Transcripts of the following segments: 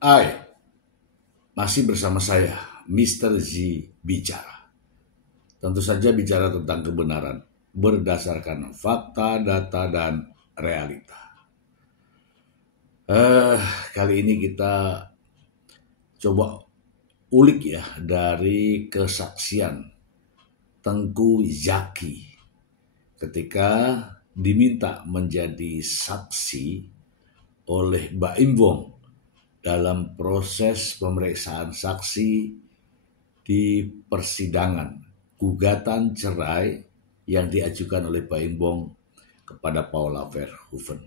Hai, masih bersama saya, Mr. Z Bicara. Tentu saja bicara tentang kebenaran berdasarkan fakta, data, dan realita. Kali ini kita coba ulik ya dari kesaksian Tengku Zaki ketika diminta menjadi saksi oleh Mbak Imbong dalam proses pemeriksaan saksi di persidangan gugatan cerai yang diajukan oleh Mbak Imbong kepada Paula Verhoeven.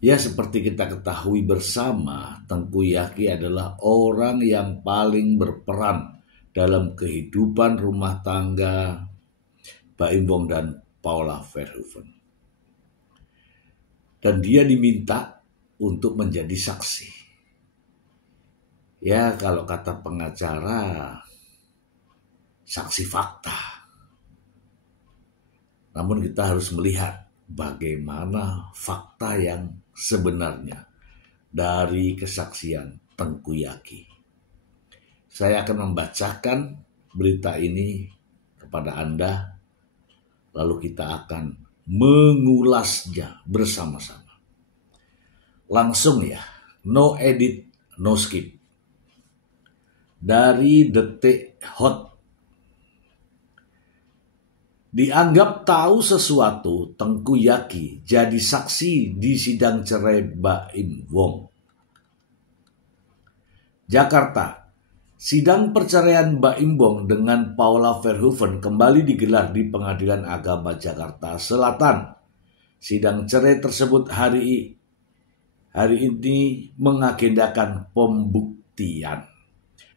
Ya, seperti kita ketahui bersama, Tengku Zaki adalah orang yang paling berperan dalam kehidupan rumah tangga Mbak Imbong dan Paula Verhoeven. Dan dia diminta untuk menjadi saksi. Ya, kalau kata pengacara, saksi fakta. Namun kita harus melihat bagaimana fakta yang sebenarnya dari kesaksian Tengku Zaki. Saya akan membacakan berita ini kepada Anda, lalu kita akan mengulasnya bersama-sama. Langsung ya, no edit, no skip. Dari Detik Hot. Dianggap tahu sesuatu, Tengku Zaki jadi saksi di sidang cerai Mbak Imbong. Jakarta, sidang perceraian Mbak Imbong dengan Paula Verhoeven kembali digelar di Pengadilan Agama Jakarta Selatan. Sidang cerai tersebut hari ini mengagendakan pembuktian.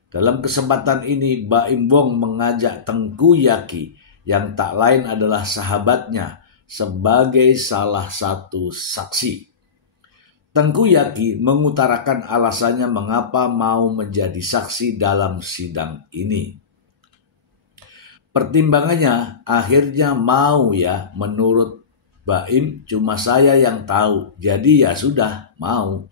Dalam kesempatan ini, Mbak Imbong mengajak Tengku Zaki yang tak lain adalah sahabatnya sebagai salah satu saksi. Tengku Zaki mengutarakan alasannya mengapa mau menjadi saksi dalam sidang ini. Pertimbangannya akhirnya mau ya, menurut Mbak Im cuma saya yang tahu, jadi ya sudah mau.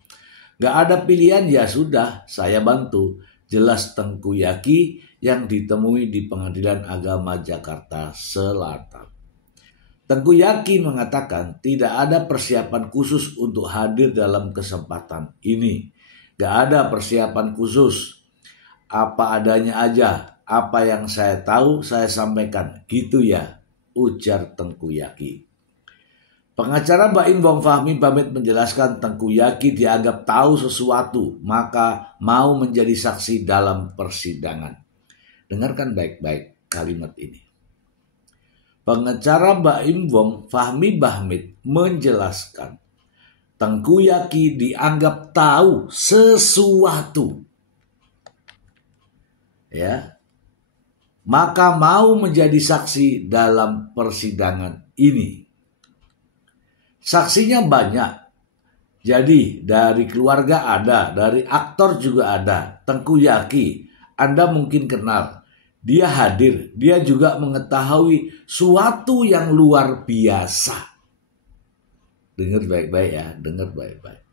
Gak ada pilihan ya sudah, saya bantu. Jelas Tengku Zaki yang ditemui di Pengadilan Agama Jakarta Selatan. Tengku Zaki mengatakan tidak ada persiapan khusus untuk hadir dalam kesempatan ini. Gak ada persiapan khusus, apa adanya aja, apa yang saya tahu saya sampaikan, gitu ya, ujar Tengku Zaki. Pengacara Mbak Imbong Fahmi Bamit menjelaskan Tengku Zaki dianggap tahu sesuatu, maka mau menjadi saksi dalam persidangan. Dengarkan baik-baik kalimat ini. Pengacara Mbak Imbong Fahmi Bamit menjelaskan Tengku Zaki dianggap tahu sesuatu, ya, maka mau menjadi saksi dalam persidangan ini. Saksinya banyak, jadi dari keluarga ada, dari aktor juga ada. Tengku Zaki, Anda mungkin kenal. Dia hadir, dia juga mengetahui suatu yang luar biasa. Dengar baik-baik ya, dengar baik-baik.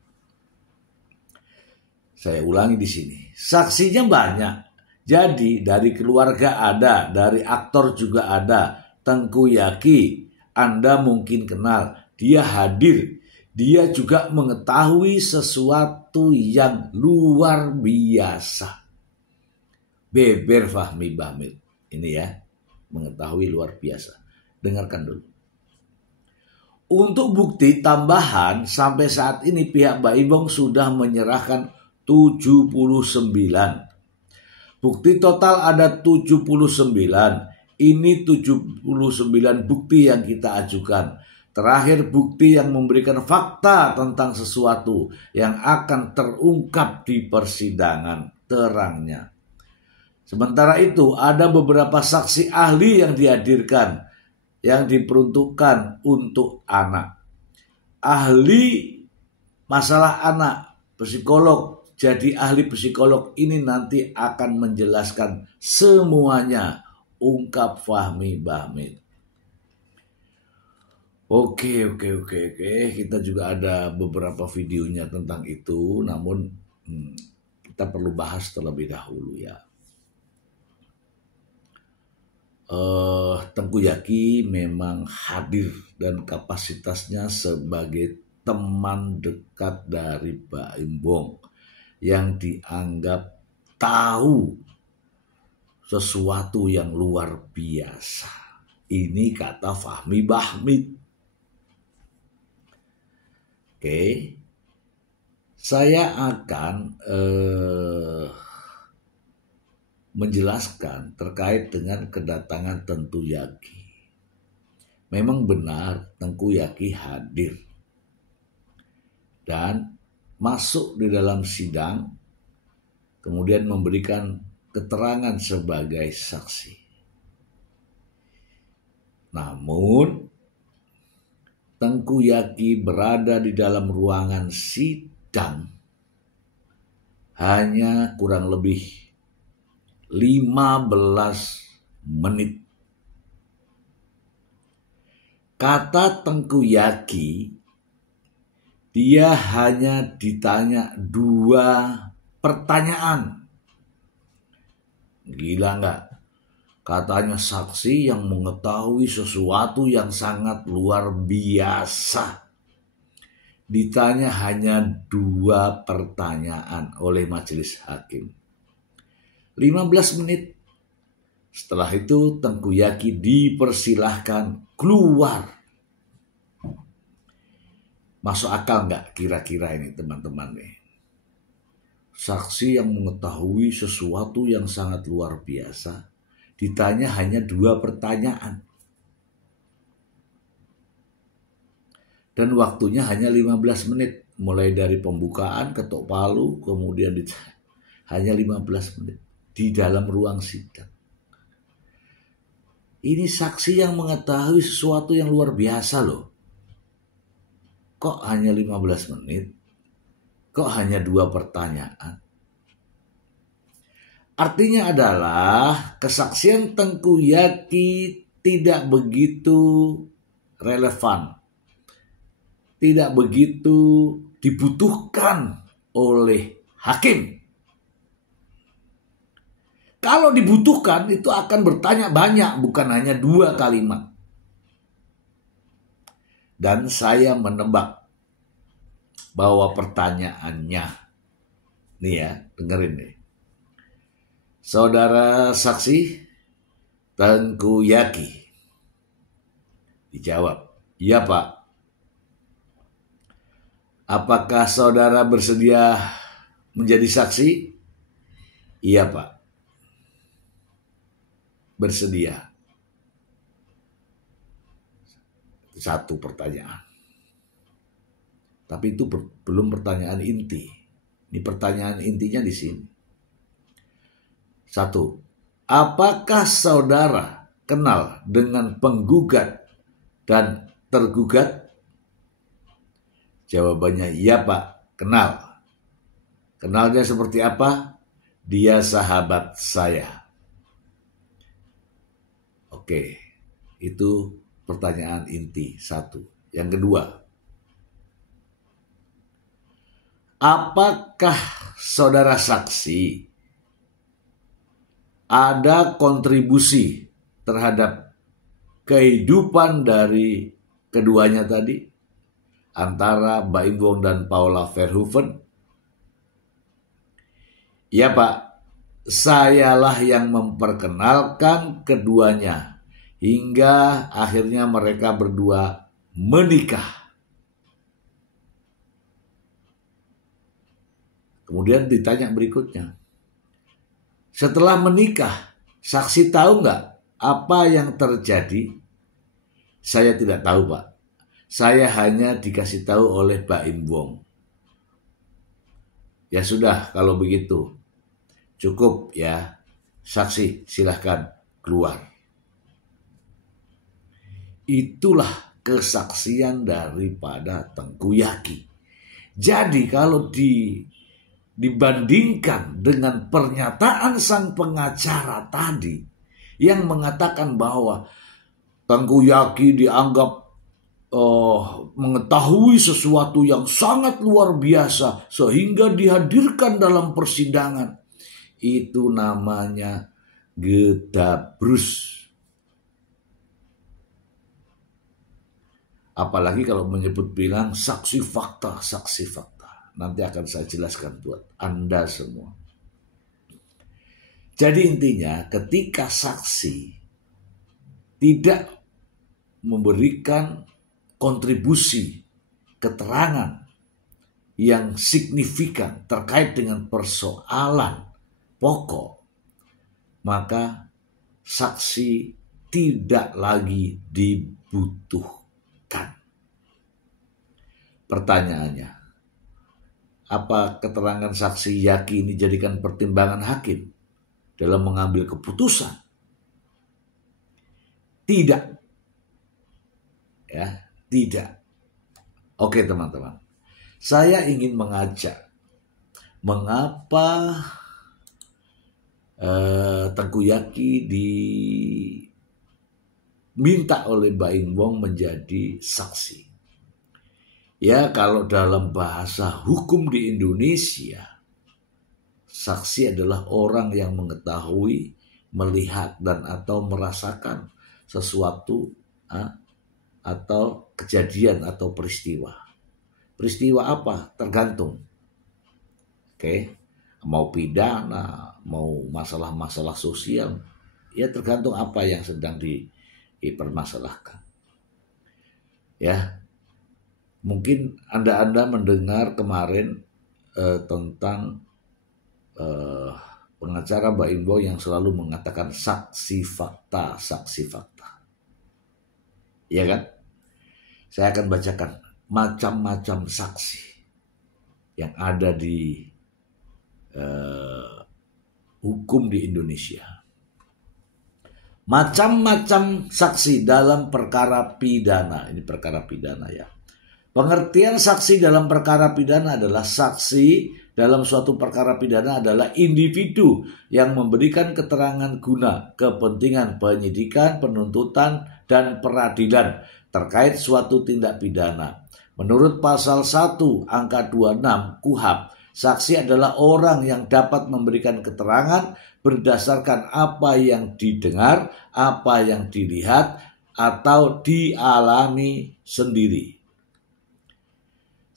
Saya ulangi di sini. Saksinya banyak, jadi dari keluarga ada, dari aktor juga ada. Tengku Zaki, Anda mungkin kenal. Dia hadir, dia juga mengetahui sesuatu yang luar biasa. Beber Fahmi Bamit. Ini ya, mengetahui luar biasa. Dengarkan dulu. Untuk bukti tambahan, sampai saat ini pihak Mbak Imbong sudah menyerahkan 79. Bukti total ada 79. Ini 79 bukti yang kita ajukan. Terakhir bukti yang memberikan fakta tentang sesuatu yang akan terungkap di persidangan, terangnya. Sementara itu ada beberapa saksi ahli yang dihadirkan yang diperuntukkan untuk anak. Ahli masalah anak, psikolog. Jadi ahli psikolog ini nanti akan menjelaskan semuanya, ungkap Fahmi Bamit. Oke. Kita juga ada beberapa videonya tentang itu, namun kita perlu bahas terlebih dahulu ya. Tengku Yaki memang hadir dan kapasitasnya sebagai teman dekat dari Baim Wong yang dianggap tahu sesuatu yang luar biasa. Ini kata Fahmi Bahmid. Oke, saya akan menjelaskan terkait dengan kedatangan Tengku Yaki. Memang benar Tengku Yaki hadir dan masuk di dalam sidang, kemudian memberikan keterangan sebagai saksi. Namun Tengku Yaki berada di dalam ruangan sidang hanya kurang lebih 15 menit. Kata Tengku Yaki, dia hanya ditanya 2 pertanyaan. Gila nggak? Katanya saksi yang mengetahui sesuatu yang sangat luar biasa. Ditanya hanya 2 pertanyaan oleh majelis hakim. 15 menit. Setelah itu Tengku Yaki dipersilahkan keluar. Masuk akal nggak kira-kira ini teman-teman nih? Saksi yang mengetahui sesuatu yang sangat luar biasa ditanya hanya 2 pertanyaan. Dan waktunya hanya 15 menit. Mulai dari pembukaan, ketok palu, kemudian hanya 15 menit. Di dalam ruang sidang. Ini saksi yang mengetahui sesuatu yang luar biasa loh. Kok hanya 15 menit? Kok hanya 2 pertanyaan? Artinya adalah kesaksian Tengku Yaki tidak begitu relevan. Tidak begitu dibutuhkan oleh hakim. Kalau dibutuhkan itu akan bertanya banyak, bukan hanya 2 kalimat. Dan saya menebak bahwa pertanyaannya, nih ya, dengerin nih. Saudara saksi Tengku Yaki. Dijawab, iya Pak. Apakah saudara bersedia menjadi saksi? Iya Pak. Bersedia. 1 pertanyaan. Tapi itu belum pertanyaan inti. Ini pertanyaan intinya di sini. 1. Apakah saudara kenal dengan penggugat dan tergugat? Jawabannya, iya Pak, kenal. Kenalnya seperti apa? Dia sahabat saya. Oke, itu pertanyaan inti 1. Yang kedua, apakah saudara saksi ada kontribusi terhadap kehidupan dari keduanya tadi, antara Baim Wong dan Paula Verhoeven? Ya Pak, sayalah yang memperkenalkan keduanya hingga akhirnya mereka berdua menikah. Kemudian ditanya berikutnya, setelah menikah, saksi tahu nggak apa yang terjadi? Saya tidak tahu Pak. Saya hanya dikasih tahu oleh Baim Wong. Ya sudah, kalau begitu cukup ya. Saksi silahkan keluar. Itulah kesaksian daripada Tengku Yaki. Jadi kalau dibandingkan dengan pernyataan sang pengacara tadi yang mengatakan bahwa Tengku Yaki dianggap mengetahui sesuatu yang sangat luar biasa sehingga dihadirkan dalam persidangan. Itu namanya gedabrus. Apalagi kalau menyebut bilang saksi fakta. Nanti akan saya jelaskan buat Anda semua. Jadi intinya ketika saksi tidak memberikan kontribusi keterangan yang signifikan terkait dengan persoalan pokok, maka saksi tidak lagi dibutuhkan. Pertanyaannya, apa keterangan saksi yakini dijadikan pertimbangan hakim dalam mengambil keputusan? Tidak. Ya, tidak. Oke teman-teman, saya ingin mengajak mengapa Tengku Yaki diminta oleh Baim Wong menjadi saksi. Ya, kalau dalam bahasa hukum di Indonesia, saksi adalah orang yang mengetahui, melihat dan atau merasakan sesuatu atau kejadian atau peristiwa. Peristiwa apa? Tergantung. Oke. Mau pidana, mau masalah-masalah sosial, ya tergantung apa yang sedang dipermasalahkan. Ya. Mungkin Anda mendengar kemarin tentang pengacara Baim Wong yang selalu mengatakan saksi fakta. Ya kan? Saya akan bacakan macam-macam saksi yang ada di hukum di Indonesia. Macam-macam saksi dalam perkara pidana. Ini perkara pidana ya. Pengertian saksi dalam perkara pidana adalah saksi dalam suatu perkara pidana adalah individu yang memberikan keterangan guna kepentingan penyidikan, penuntutan, dan peradilan terkait suatu tindak pidana. Menurut pasal 1 angka 26 KUHP, saksi adalah orang yang dapat memberikan keterangan berdasarkan apa yang didengar, apa yang dilihat, atau dialami sendiri.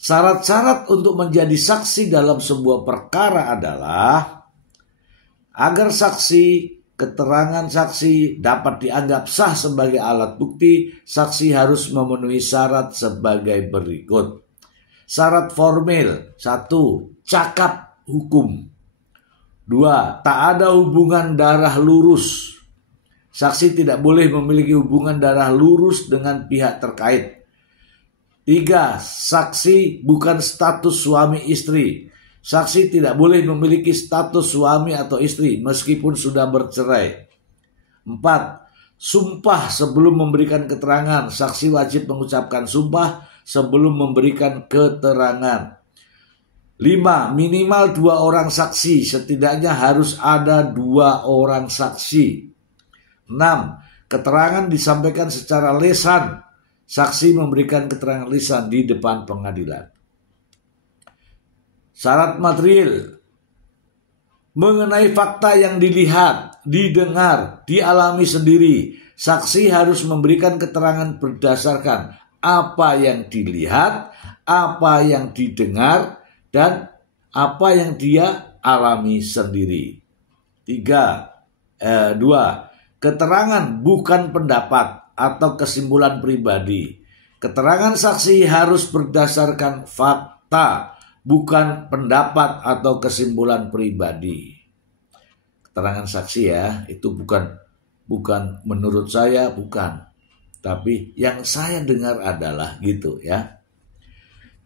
Syarat-syarat untuk menjadi saksi dalam sebuah perkara adalah agar keterangan saksi dapat dianggap sah sebagai alat bukti, saksi harus memenuhi syarat sebagai berikut. Syarat formil: 1. Cakap hukum. 2. Tak ada hubungan darah lurus. Saksi tidak boleh memiliki hubungan darah lurus dengan pihak terkait. 3. Saksi bukan status suami istri. Saksi tidak boleh memiliki status suami atau istri meskipun sudah bercerai. 4. Sumpah sebelum memberikan keterangan. Saksi wajib mengucapkan sumpah sebelum memberikan keterangan. 5. Minimal 2 orang saksi. Setidaknya harus ada 2 orang saksi. 6. Keterangan disampaikan secara lisan. Saksi memberikan keterangan lisan di depan pengadilan. Syarat material: mengenai fakta yang dilihat, didengar, dialami sendiri, saksi harus memberikan keterangan berdasarkan apa yang dilihat, apa yang didengar, dan apa yang dia alami sendiri. 2. Keterangan bukan pendapat atau kesimpulan pribadi. Keterangan saksi harus berdasarkan fakta, bukan pendapat atau kesimpulan pribadi. Keterangan saksi ya, itu bukan menurut saya, bukan. Tapi yang saya dengar adalah gitu ya.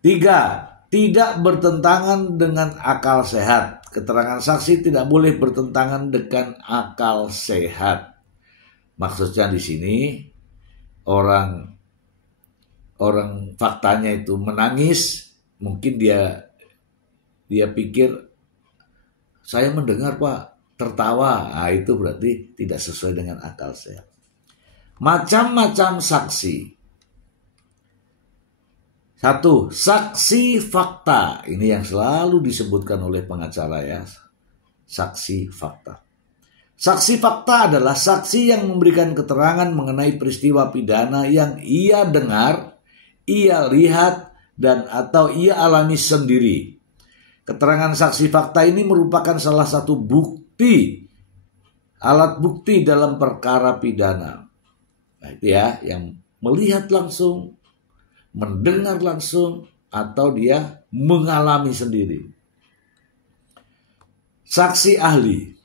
3. Tidak bertentangan dengan akal sehat. Keterangan saksi tidak boleh bertentangan dengan akal sehat. Maksudnya di sini orang faktanya itu menangis, mungkin dia pikir saya mendengar Pak tertawa, itu berarti tidak sesuai dengan akal sehat. Macam-macam saksi. Satu, saksi fakta. Ini yang selalu disebutkan oleh pengacara ya. Saksi fakta. Saksi fakta adalah saksi yang memberikan keterangan mengenai peristiwa pidana yang ia dengar, ia lihat, dan atau ia alami sendiri. Keterangan saksi fakta ini merupakan salah satu bukti, alat bukti dalam perkara pidana. Nah, itu ya, yang melihat langsung, mendengar langsung, atau dia mengalami sendiri. Saksi ahli.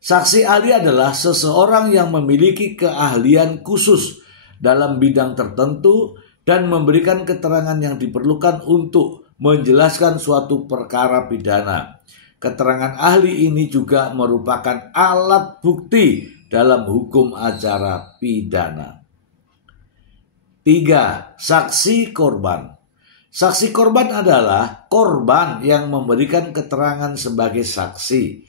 Saksi ahli adalah seseorang yang memiliki keahlian khusus dalam bidang tertentu dan memberikan keterangan yang diperlukan untuk menjelaskan suatu perkara pidana. Keterangan ahli ini juga merupakan alat bukti dalam hukum acara pidana. 3. Saksi korban. Saksi korban adalah korban yang memberikan keterangan sebagai saksi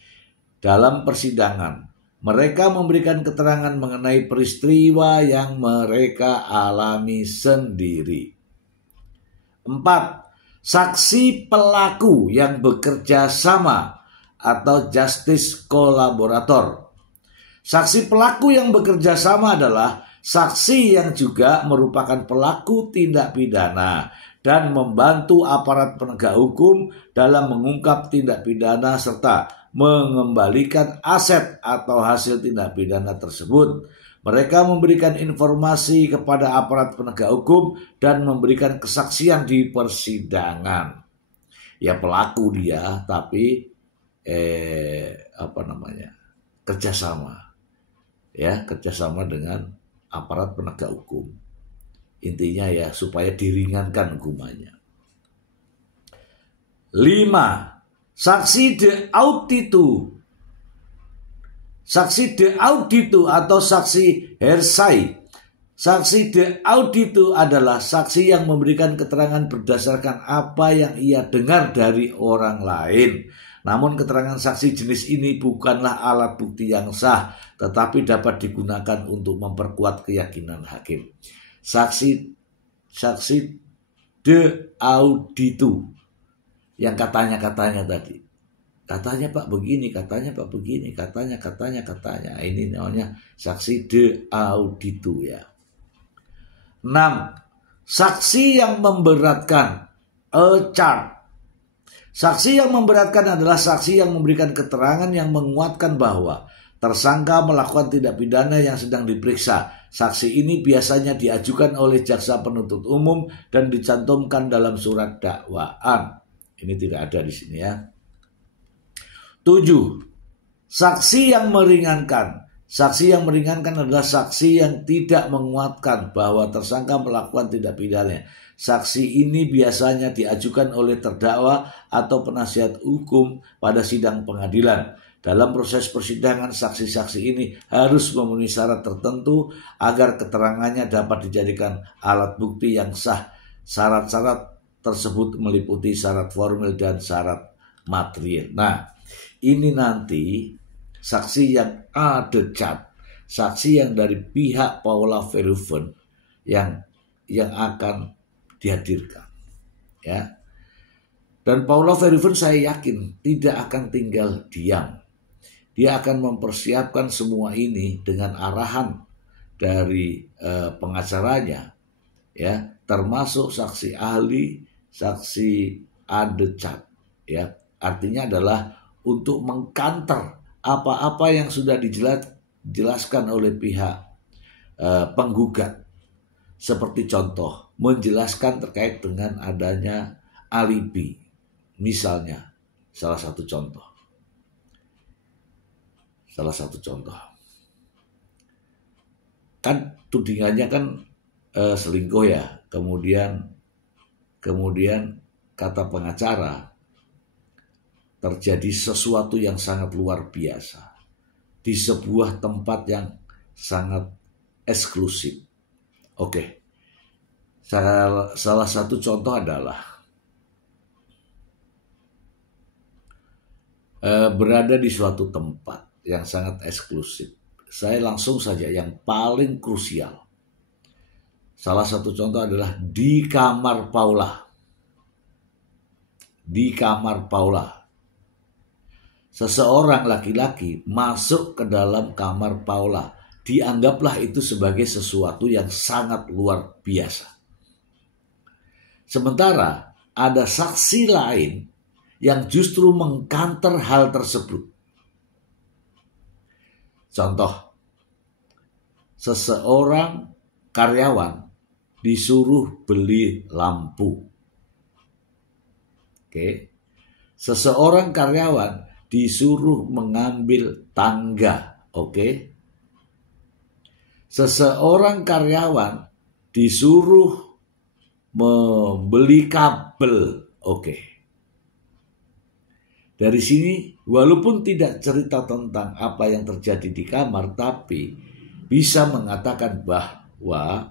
dalam persidangan. Mereka memberikan keterangan mengenai peristiwa yang mereka alami sendiri. 4. Saksi pelaku yang bekerja sama atau justice collaborator. Saksi pelaku yang bekerja sama adalah saksi yang juga merupakan pelaku tindak pidana dan membantu aparat penegak hukum dalam mengungkap tindak pidana serta mengembalikan aset atau hasil tindak pidana tersebut. Mereka memberikan informasi kepada aparat penegak hukum dan memberikan kesaksian di persidangan. Ya pelaku dia, tapi kerjasama, ya kerjasama dengan aparat penegak hukum. Intinya ya supaya diringankan hukumannya. 5. Saksi de auditu. Saksi de auditu atau saksi hearsay. Saksi de auditu adalah saksi yang memberikan keterangan berdasarkan apa yang ia dengar dari orang lain. Namun keterangan saksi jenis ini bukanlah alat bukti yang sah, tetapi dapat digunakan untuk memperkuat keyakinan hakim. Saksi de auditu. Yang katanya tadi. Katanya Pak begini, katanya Pak begini, katanya. Ini namanya saksi de auditu ya. 6. Saksi yang memberatkan. A charge. Saksi yang memberatkan adalah saksi yang memberikan keterangan yang menguatkan bahwa tersangka melakukan tindak pidana yang sedang diperiksa. Saksi ini biasanya diajukan oleh jaksa penuntut umum dan dicantumkan dalam surat dakwaan. Ini tidak ada di sini ya. 7. Saksi yang meringankan. Saksi yang meringankan adalah saksi yang tidak menguatkan bahwa tersangka melakukan tindak pidana. Saksi ini biasanya diajukan oleh terdakwa atau penasihat hukum pada sidang pengadilan. Dalam proses persidangan, saksi-saksi ini harus memenuhi syarat tertentu agar keterangannya dapat dijadikan alat bukti yang sah. Syarat-syarat tersebut meliputi syarat formil dan syarat material. Nah, ini nanti saksi yang ada cat, saksi yang dari pihak Paula Verhoeven yang akan dihadirkan, ya. Dan Paula Verhoeven saya yakin tidak akan tinggal diam. Dia akan mempersiapkan semua ini dengan arahan dari pengacaranya, ya, termasuk saksi ahli, saksi adecat, ya. Artinya adalah untuk mengkanter apa-apa yang sudah dijelaskan oleh pihak penggugat. Seperti contoh, menjelaskan terkait dengan adanya alibi. Misalnya, salah satu contoh. Kan tudingannya kan selingkuh ya. Kemudian kata pengacara, terjadi sesuatu yang sangat luar biasa di sebuah tempat yang sangat eksklusif. Oke. Salah satu contoh adalah berada di suatu tempat yang sangat eksklusif. Saya langsung saja yang paling krusial. Salah satu contoh adalah di kamar Paula. Di kamar Paula. Seseorang laki-laki masuk ke dalam kamar Paula. Dianggaplah itu sebagai sesuatu yang sangat luar biasa. Sementara ada saksi lain yang justru mengkanter hal tersebut. Contoh, seseorang karyawan disuruh beli lampu. Oke. Seseorang karyawan disuruh mengambil tangga. Oke. Seseorang karyawan disuruh membeli kabel. Oke. Dari sini, walaupun tidak cerita tentang apa yang terjadi di kamar, tapi bisa mengatakan bahwa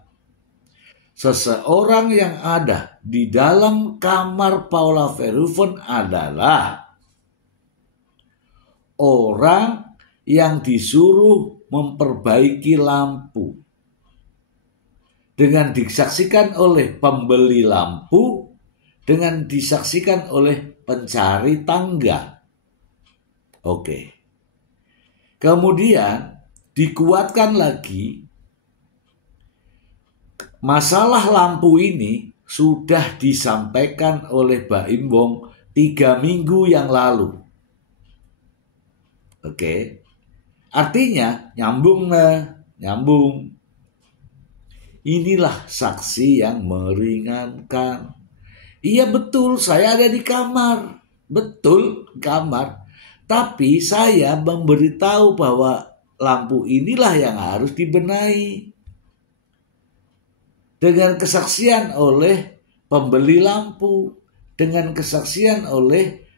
seseorang yang ada di dalam kamar Paula Verhoeven adalah orang yang disuruh memperbaiki lampu. Dengan disaksikan oleh pembeli lampu, dengan disaksikan oleh pencari tangga. Oke. Kemudian dikuatkan lagi, masalah lampu ini sudah disampaikan oleh Baim Wong 3 minggu yang lalu. Oke. Artinya nyambung. Inilah saksi yang meringankan. Iya betul, saya ada di kamar. Betul, kamar. Tapi saya memberitahu bahwa lampu inilah yang harus dibenahi. Dengan kesaksian oleh pembeli lampu. Dengan kesaksian oleh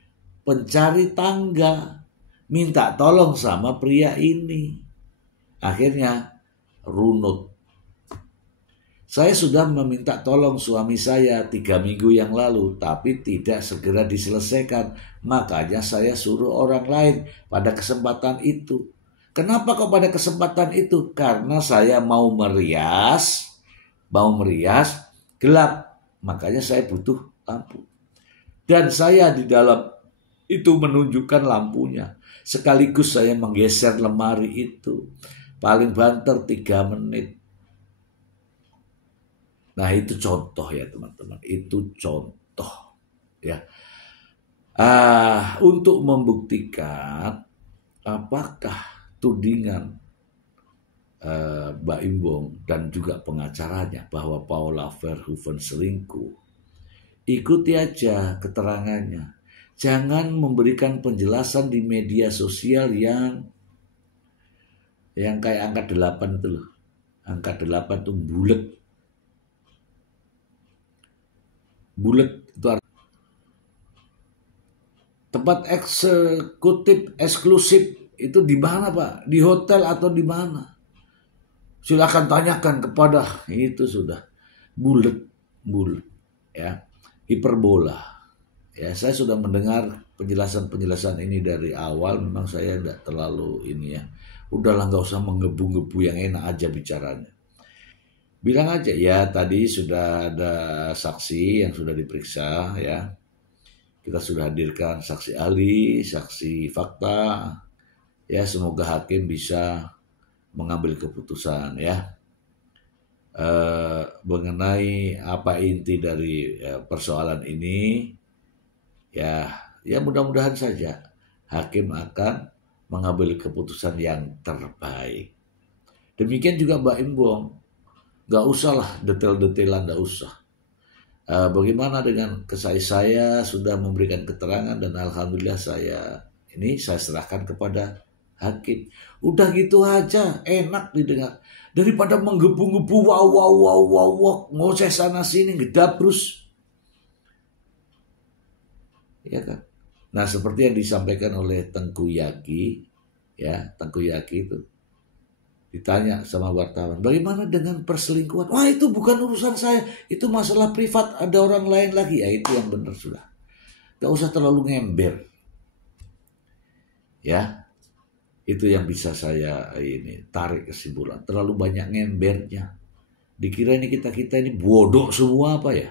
pencari tangga. Minta tolong sama pria ini. Akhirnya runut. Saya sudah meminta tolong suami saya 3 minggu yang lalu, tapi tidak segera diselesaikan. Makanya saya suruh orang lain pada kesempatan itu. Kenapa kok pada kesempatan itu? Karena saya mau merias gelap. Makanya saya butuh lampu. Dan saya di dalam itu menunjukkan lampunya. Sekaligus saya menggeser lemari itu. Paling banter 3 menit. Nah itu contoh ya teman-teman, itu contoh ya. Untuk membuktikan apakah tudingan Baim Wong dan juga pengacaranya bahwa Paula Verhoeven selingkuh, ikuti aja keterangannya. Jangan memberikan penjelasan di media sosial yang kayak angka 8 itu loh. Angka 8 itu bulat itu tempat eksekutif eksklusif itu di mana Pak? Di hotel atau di mana? Silakan tanyakan kepada itu sudah bulat ya, hiperbola. Ya, saya sudah mendengar penjelasan ini dari awal. Memang saya tidak terlalu ini ya. Udahlah nggak usah menggebu-gebu, yang enak aja bicaranya. Bilang aja ya tadi sudah ada saksi yang sudah diperiksa ya. Kita sudah hadirkan saksi ahli, saksi fakta. Ya semoga hakim bisa mengambil keputusan ya. Mengenai apa inti dari persoalan ini ya mudah-mudahan saja hakim akan mengambil keputusan yang terbaik. Demikian juga Baim Wong. Gak usah lah detail-detailan, gak usah. Bagaimana dengan saya sudah memberikan keterangan dan alhamdulillah saya serahkan kepada hakim. Udah gitu aja, enak didengar. Daripada menggebu-gebu wow, ngoceh sana sini, gedabrus. Ya kan? Nah seperti yang disampaikan oleh Tengku Yaki itu. Ditanya sama wartawan, bagaimana dengan perselingkuhan? Wah itu bukan urusan saya, itu masalah privat, ada orang lain lagi. Ya itu yang benar sudah. Gak usah terlalu ngember. Ya, itu yang bisa saya tarik kesimpulan. Terlalu banyak ngembernya. Dikira ini kita ini bodoh semua apa ya?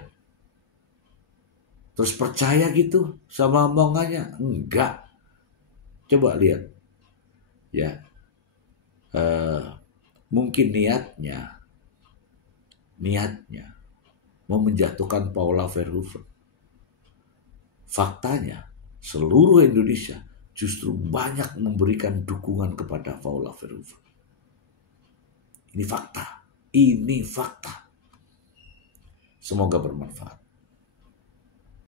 Terus percaya gitu sama omongannya? Enggak. Coba lihat, ya, mungkin niatnya mau menjatuhkan Paula Verhoeven. Faktanya seluruh Indonesia justru banyak memberikan dukungan kepada Paula Verhoeven. Ini fakta. Semoga bermanfaat.